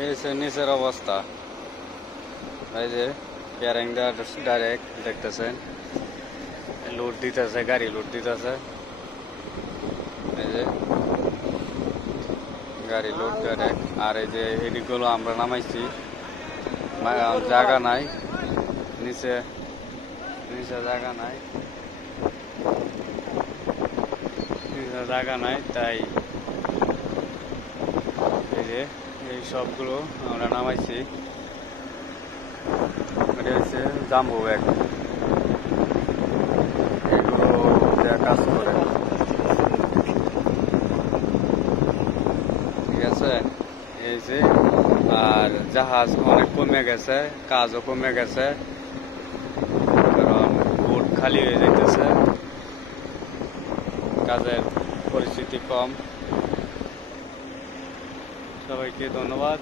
এই হচ্ছে নিচের অবস্থা। এই যে ক্যারিং ডাইরেক্ট দেখতেছেন, লোড দিতেছে, গাড়ি লোড দিতেছে। এই যে গাড়ি লোড ডাইরেক্ট। আর এই যে এদিকগুলো আমরা নামাইছি, জায়গা নাই, নিচে জায়গা নাই, তাই এই যে এই সবগুলো আমরা নামাইছি। এটা হচ্ছে জাম্বো ব্যাগ, এগুলো কাজ করে, ঠিক আছে। এই যে আর জাহাজ অনেক কমে গেছে, কাজও কমে গেছে, কারণ বোট খালি হয়ে যাইতেছে, কাজের পরিস্থিতি কম। সবাইকে ধন্যবাদ।